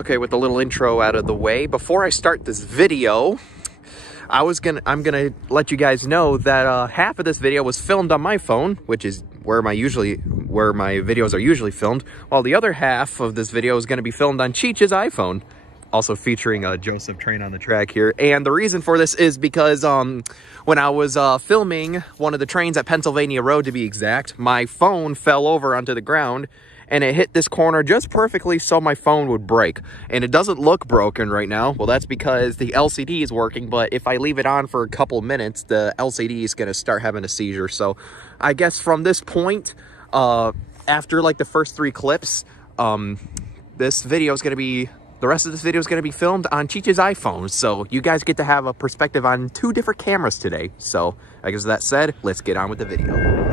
Okay, with the little intro out of the way, before I start this video, I'm gonna let you guys know that half of this video was filmed on my phone, which is where my videos are usually filmed, while the other half of this video is gonna be filmed on Cheech's iPhone, also featuring Joseph Train on the track here. And the reason for this is because when I was filming one of the trains at Pennsylvania Road, to be exact, my phone fell over onto the ground and it hit this corner just perfectly so my phone would break. And it doesn't look broken right now. Well, that's because the LCD is working, but if I leave it on for a couple minutes, the LCD is gonna start having a seizure. So I guess from this point, after like the first 3 clips, the rest of this video is gonna be filmed on Cheech's iPhone. So you guys get to have a perspective on 2 different cameras today. So I guess that said, let's get on with the video.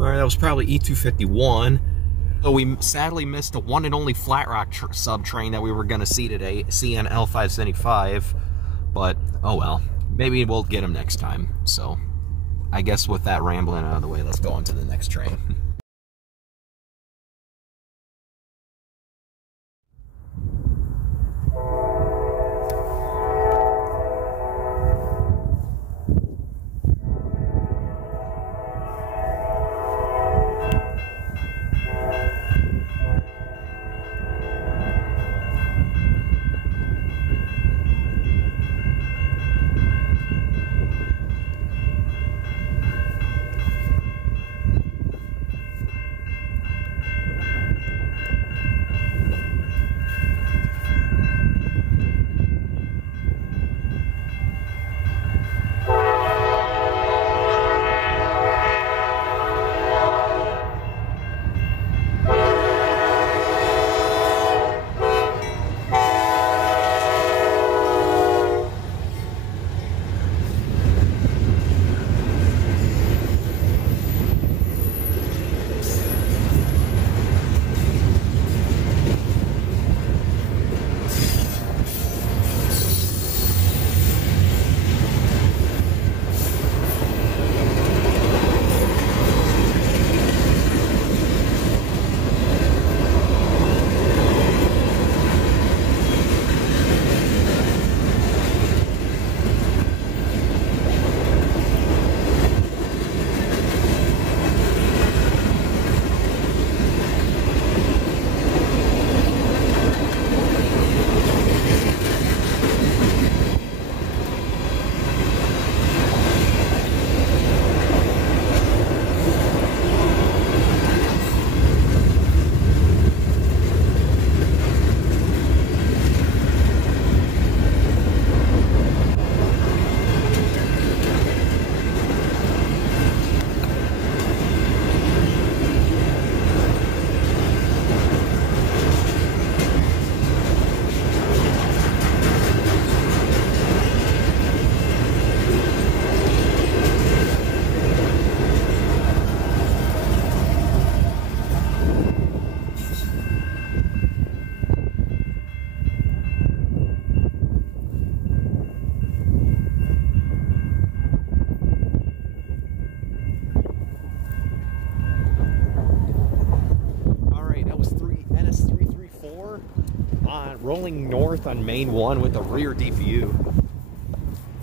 Alright, that was probably E251. So we sadly missed the one and only flat rock sub train that we were going to see today, CN L575. But, oh well. Maybe we'll get him next time. So, I guess with that rambling out of the way, let's go on to the next train. rolling north on Main 1 with the rear DPU.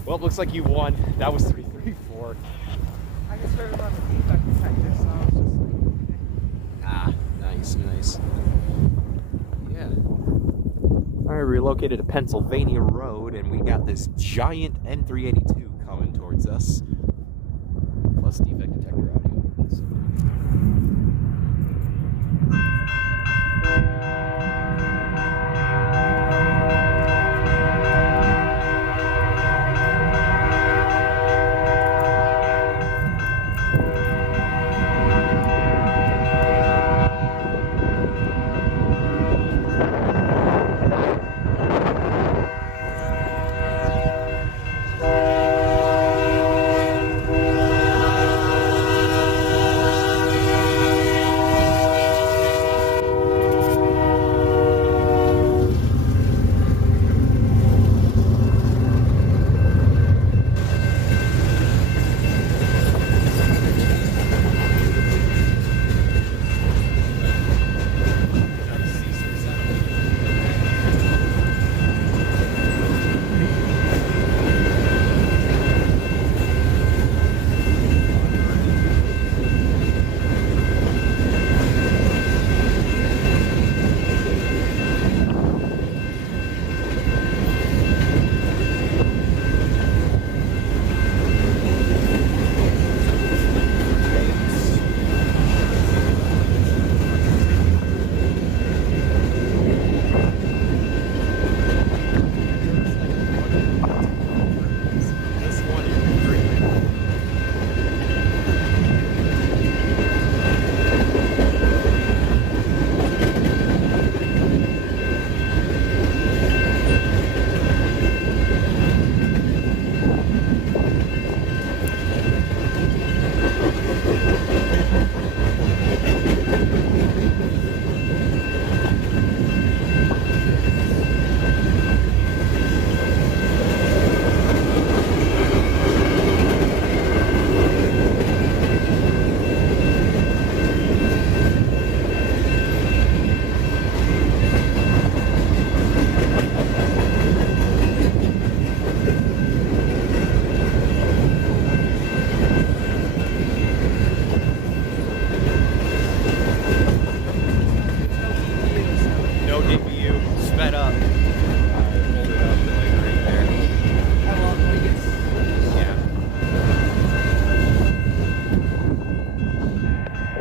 Well, it looks like you won. That was 334. I just heard about the defect detector, so I was just like, Ah, nice, nice. Yeah. All right, we relocated to Pennsylvania Road, and we got this giant M382 coming towards us. Plus defect detector audio. So.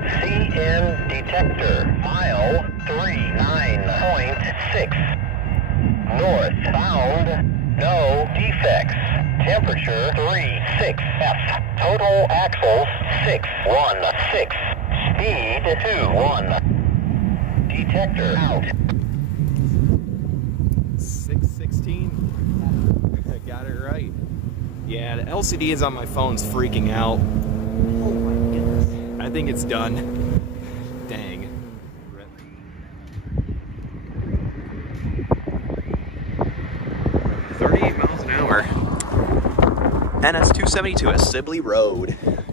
CN Detector, mile 39.6. Northbound, no defects. Temperature 36F. Total axles 616. Speed 21. Detector out. 616. I got it right. Yeah, the LCD is on my phone's freaking out. oh my goodness. I think it's done. Dang. Rip. 38 miles an hour. NS 272 at Sibley Road. Here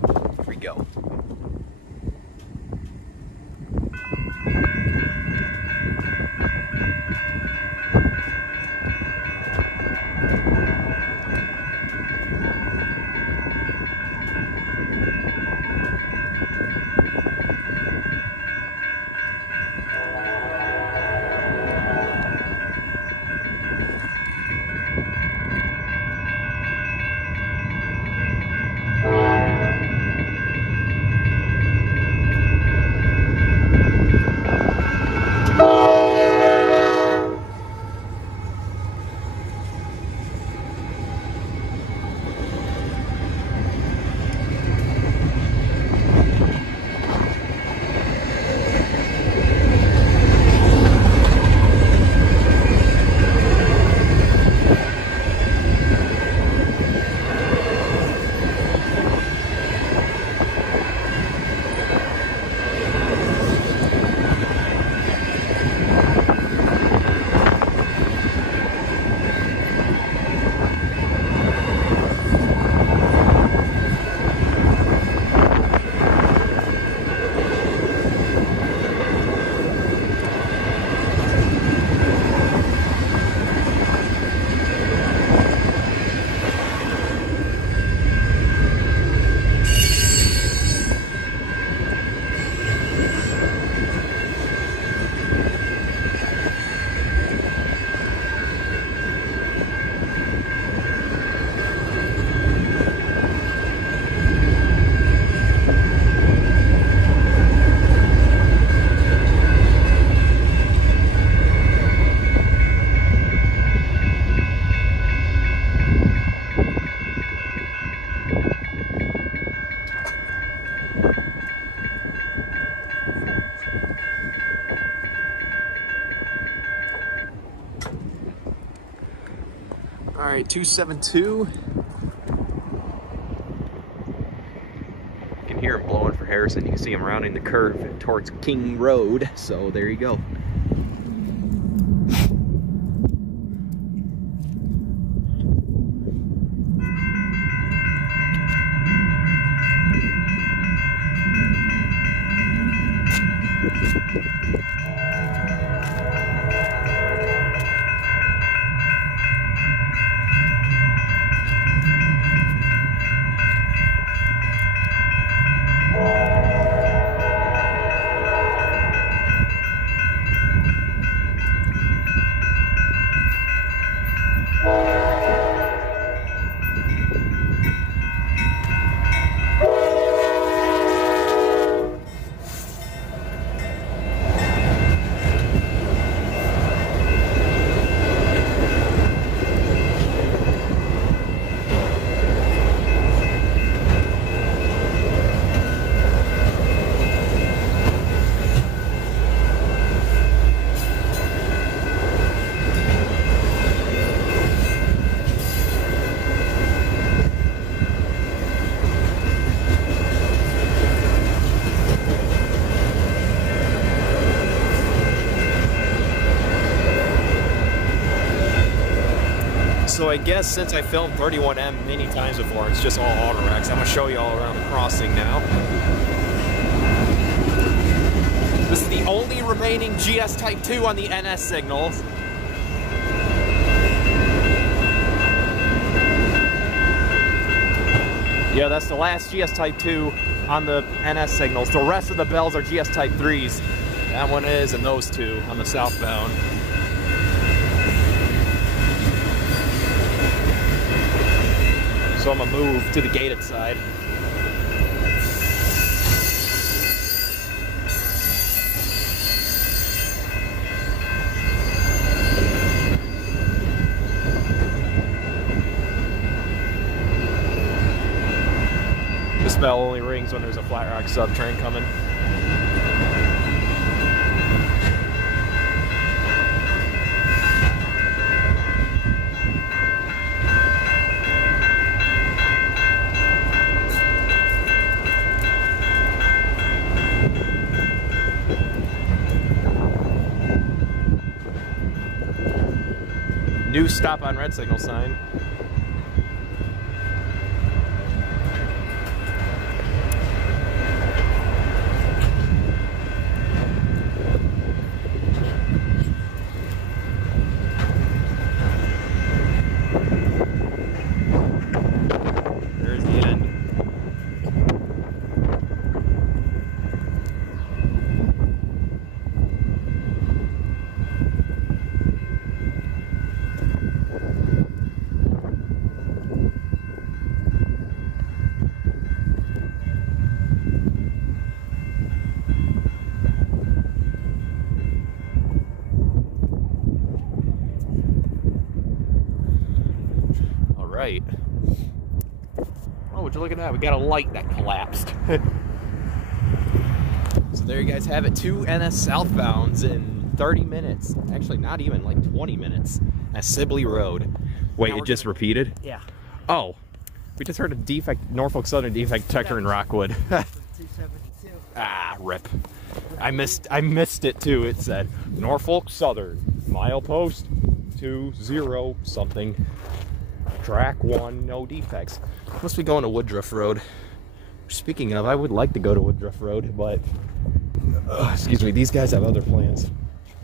we go. right, 272. You can hear him blowing for Harrison. You can see him rounding the curve towards King Road. So there you go. So I guess since I filmed 31M many times before, it's just all auto racks. I'm gonna show you all around the crossing now. This is the only remaining GS Type 2 on the NS signals. Yeah, that's the last GS Type 2 on the NS signals. The rest of the bells are GS Type 3s. That one is, and those two on the southbound. So I'm gonna move to the gated side. This bell only rings when there's a flat rock sub train coming. New stop on red signal sign. There's the end. Right. Oh, would you look at that? We got a light that collapsed. So there you guys have it. 2 NS southbounds in 30 minutes. Actually, not even, like 20 minutes at Sibley Road. Wait, it just repeated? Yeah. Oh, we just heard a defect, Norfolk Southern defect detector in Rockwood. 272. Ah, rip. I missed it too. It said Norfolk Southern, milepost 20 something. Track 1, no defects. Must be going to Woodruff Road. Speaking of, I would like to go to Woodruff Road, but excuse me, these guys have other plans.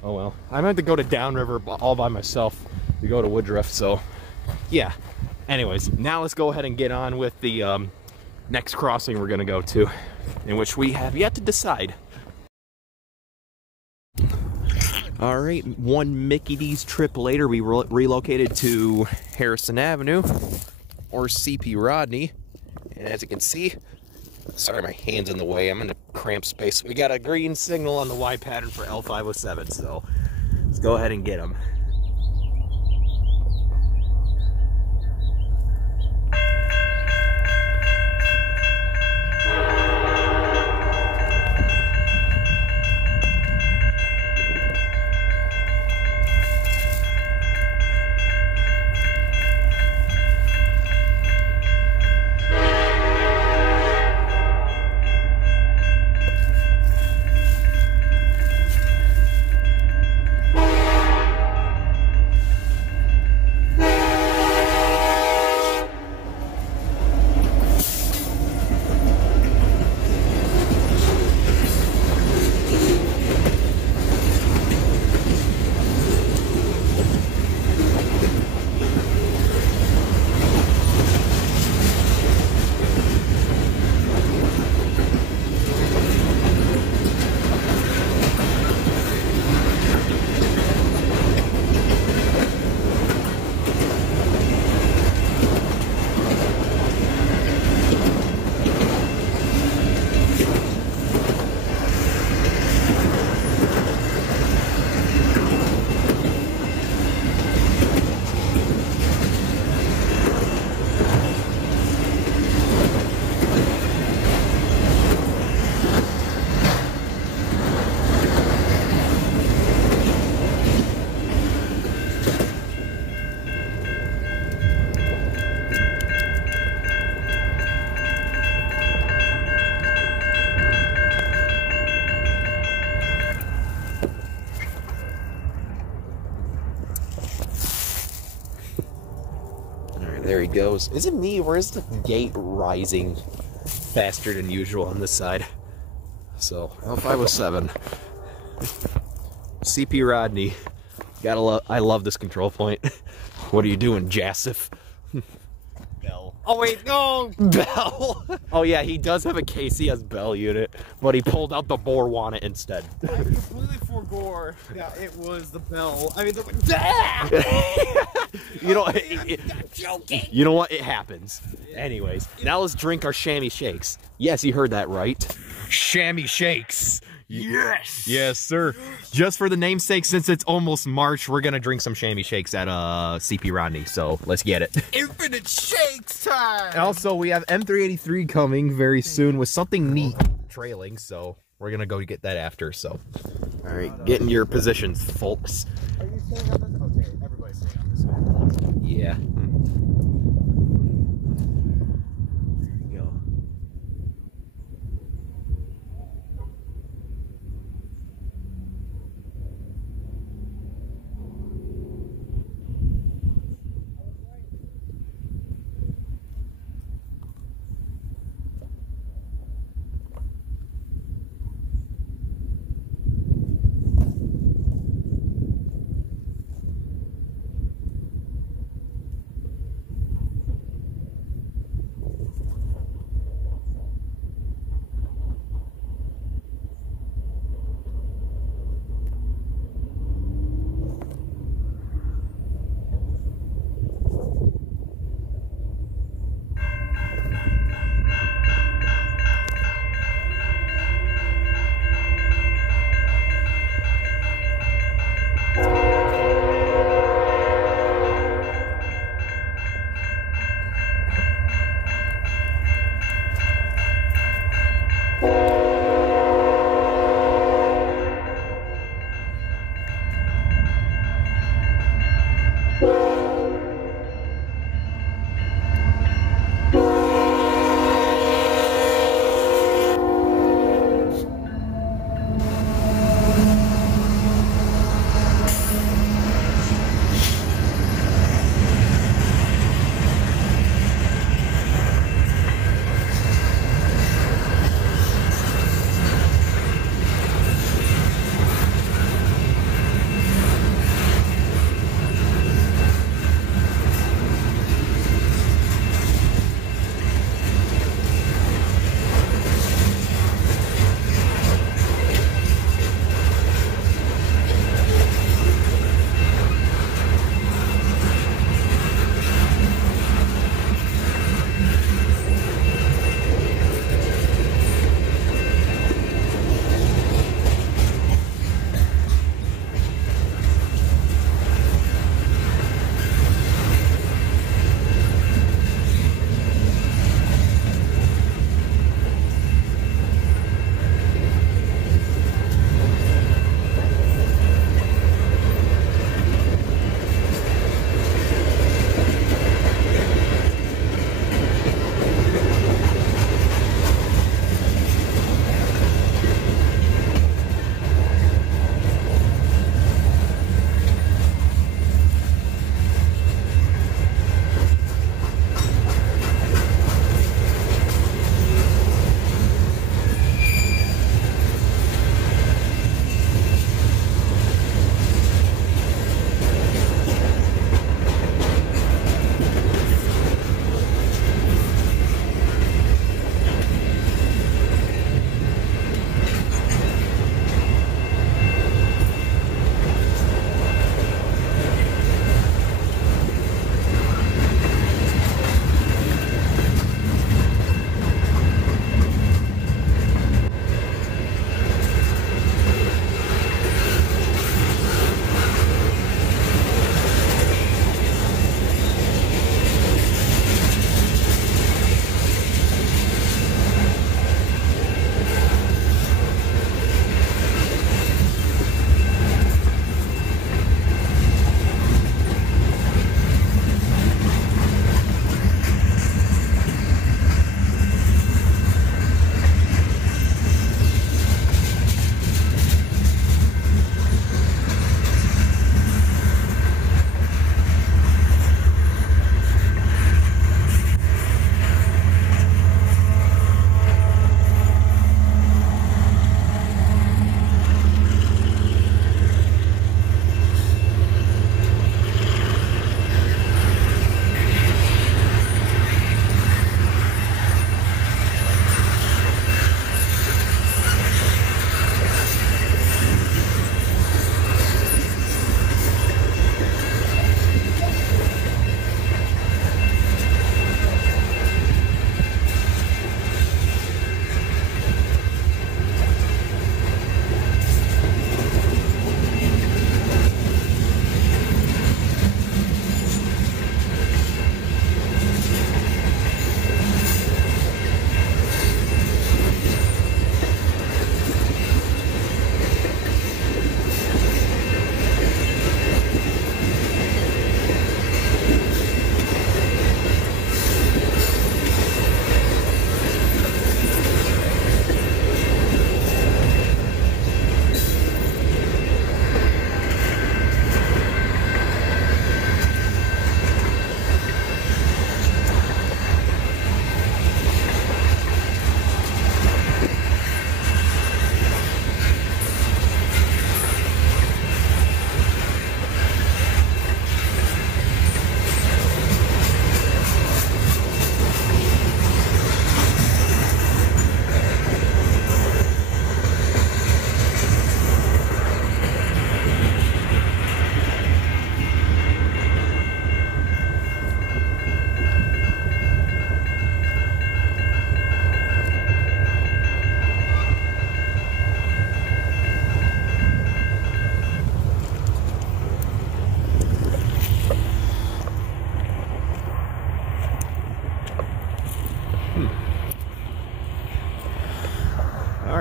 Oh well. I might have to go to Downriver all by myself to go to Woodruff, so yeah. Anyways, now let's go ahead and get on with the next crossing we're gonna go to, in which we have yet to decide. All right, one Mickey D's trip later, we relocated to Harrison Avenue, or CP Rodney. And as you can see, sorry, my hand's in the way. I'm in a cramped space. We got a green signal on the Y pattern for L507, so let's go ahead and get them. There he goes. Is it me, or is the gate rising faster than usual on this side? So, L507. CP Rodney. I love this control point. What are you doing, Jassif? Bell. Oh wait, no! Bell! Oh yeah, he does have a KCS Bell unit, but he pulled out the Bohr Wannet instead. I completely forgot that it was the Bell. I mean, You know, I'm joking! you know what? It happens. Anyways, now let's drink our chamois shakes. Yes, you heard that right. Chamois shakes. Yes! Yes, sir. Just for the namesake, since it's almost March, we're gonna drink some chamois shakes at CP Rodney. So let's get it. Infinite shakes time! Also, we have M383 coming very soon with something neat trailing. So we're gonna go get that after. So, all right, get in your positions, folks. Are you staying on this? Okay, everybody's staying on this side. Yeah. There you go.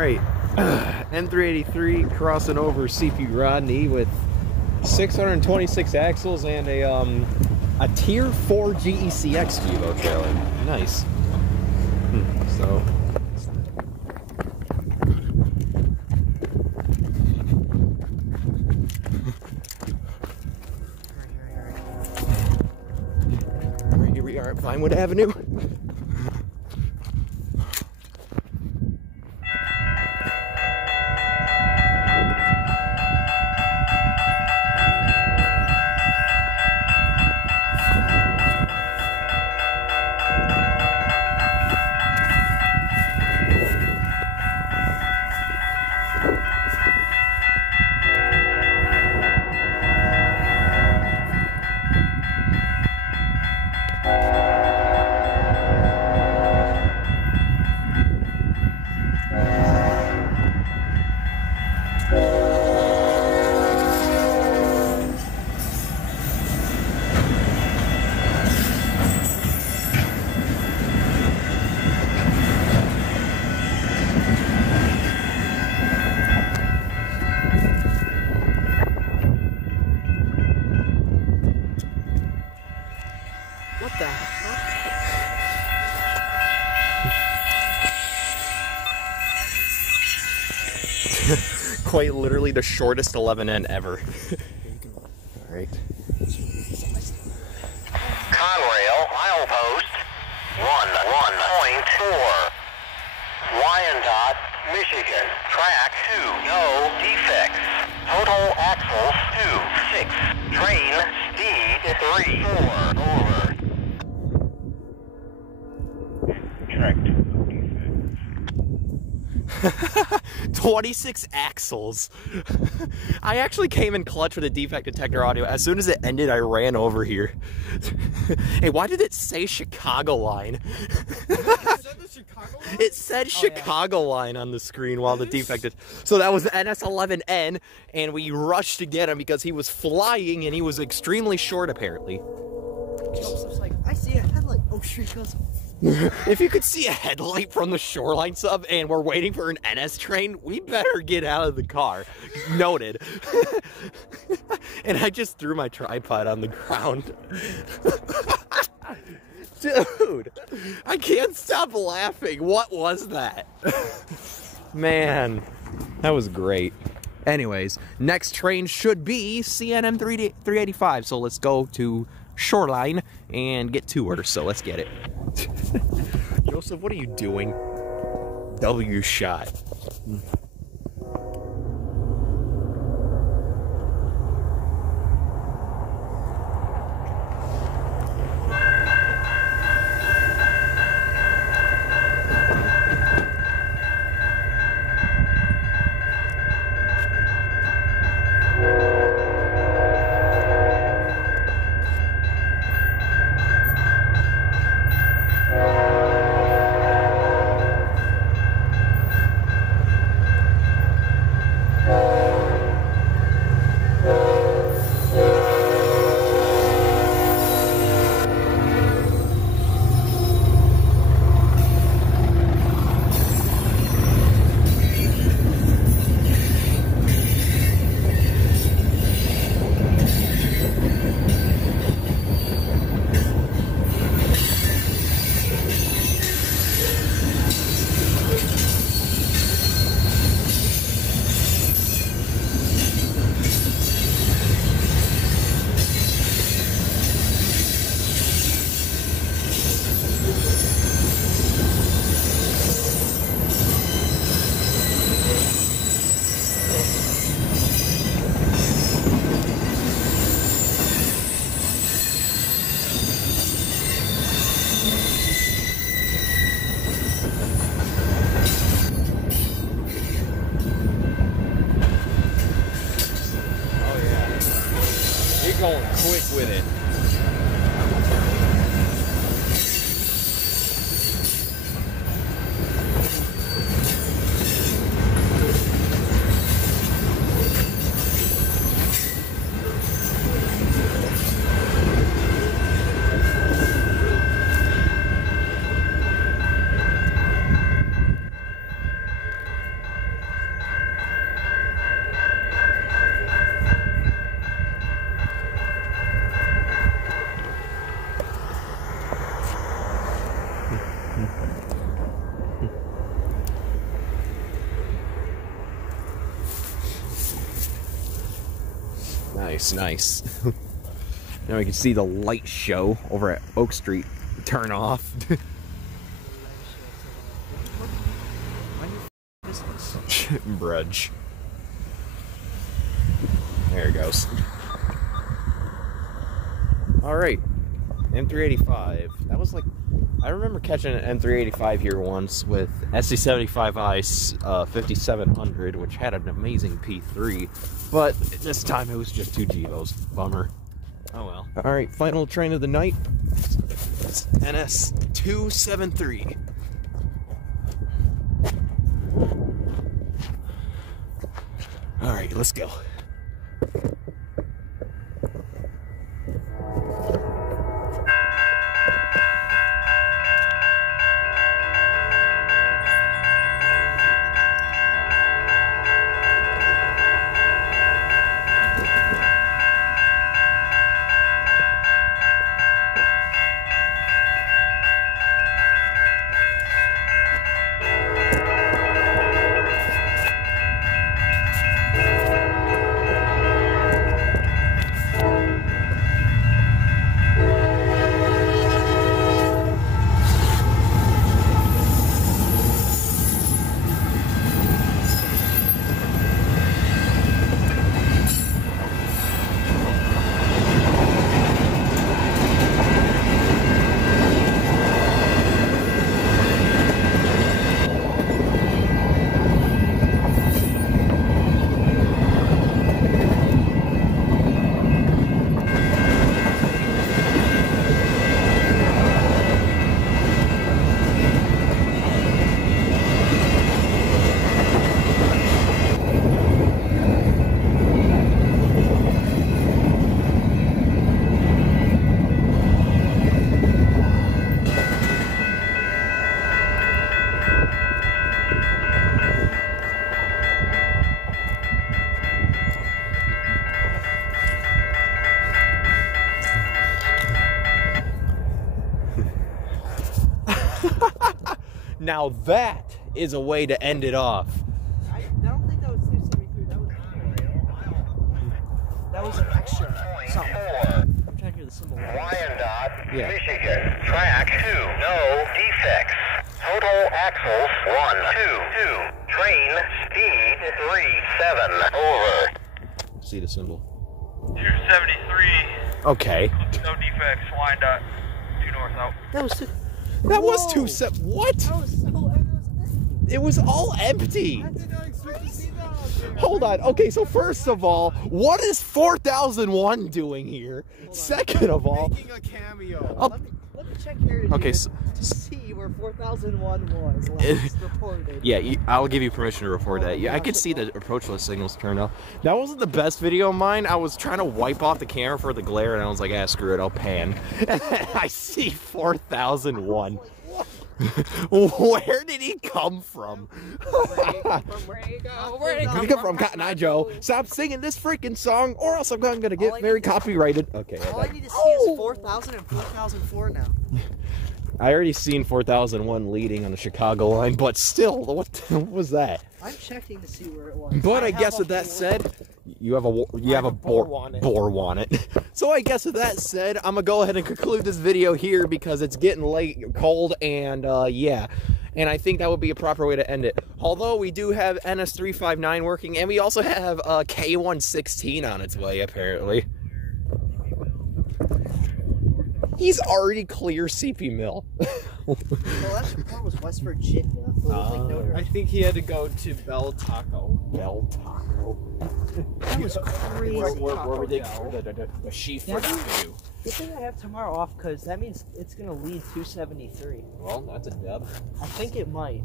right, M383 crossing over CP Rodney with 626 axles and a Tier 4 GECX Evo trailer. Nice. So. Here we are at Vinewood Avenue. What the heck? Quite literally the shortest 11N ever. Alright. Conrail, milepost 11.4. Wyandotte, Michigan. Track 2, no defects. Total axles 2, 6. Train speed 3, 4. Over. Track 2, no defects. 26 axles. I actually came in clutch with a defect detector audio. As soon as it ended, I ran over here. Hey, why did it say Chicago line? It said Chicago line on the screen while the defect. So that was the NS11N, and we rushed to get him because he was flying and he was extremely short, apparently. Joseph's like, I see a headlight. Oh shit, he goes. If you could see a headlight from the Shoreline sub and we're waiting for an NS train, we better get out of the car. Noted. And I just threw my tripod on the ground. Dude, I can't stop laughing. What was that? Man, that was great. Anyways, next train should be CN M385. So let's go to Shoreline and get to her. So let's get it. Joseph, what are you doing? W shot. Nice, nice. Now we can see the light show over at Oak Street turn off. Brudge. There it goes. Alright. M385. That was like... I remember catching an M385 here once with SC75i 5700, which had an amazing P3. But this time it was just 2 GEVOs. Bummer. Oh well. Alright, final train of the night. It's NS273. Alright, let's go. Now that is a way to end it off. I don't think that was 273. That was an extra something. I'm trying to hear the symbol. Wyandotte, Michigan. Track 2, no defects. Total axles 1, 2, 2. Train speed 37. Over. See the symbol. 273. Okay. No defects. Wyandotte. 2 north out. That was That was 2 What? That was so It was all empty. I did not expect to see that. Hold on. Okay, so first of all, what is 4001 doing here? Second of all, Making a cameo. Let me check here okay, to so, see where 4001 was last reported. yeah, I'll give you permission to report that. Yeah, I could see the approachless signals turned off. That wasn't the best video of mine. I was trying to wipe off the camera for the glare, and I was like, ah, screw it, I'll pan. I see 4001. Where did he come from? Where you go? Where did he come from, Cotton Eye Joe? Stop singing this freaking song, or else I'm gonna get very copyrighted. Okay. All I need to see is 4000 and 4004 now. I already seen 4001 leading on the Chicago line, but still, what was that? I'm checking to see where it was. But I guess with that said, you have a bore on it. So I guess with that said, I'm gonna go ahead and conclude this video here because it's getting late, cold, and yeah. And I think that would be a proper way to end it. Although we do have NS359 working, and we also have K116 on its way, apparently. He's already clear CP Mill. Well, that was West Virginia. I think he had to go to Bell Taco. Bell Taco. That was crazy. Where were they? The sheaf for that do. Good thing I have tomorrow off because that means it's going to lead 273. Well, that's a dub. I think it might.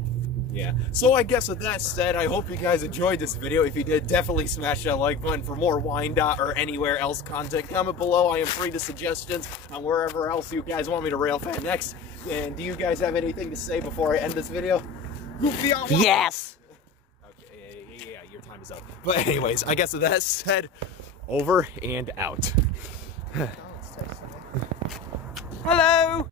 Yeah. So I guess with that said, I hope you guys enjoyed this video. If you did, definitely smash that like button. For more Wyandotte or anywhere else content, comment below. I am free to suggestions on wherever else you guys want me to railfan next. And do you guys have anything to say before I end this video? Yes! Okay, yeah, your time is up. But anyways, I guess with that said, over and out. Hello!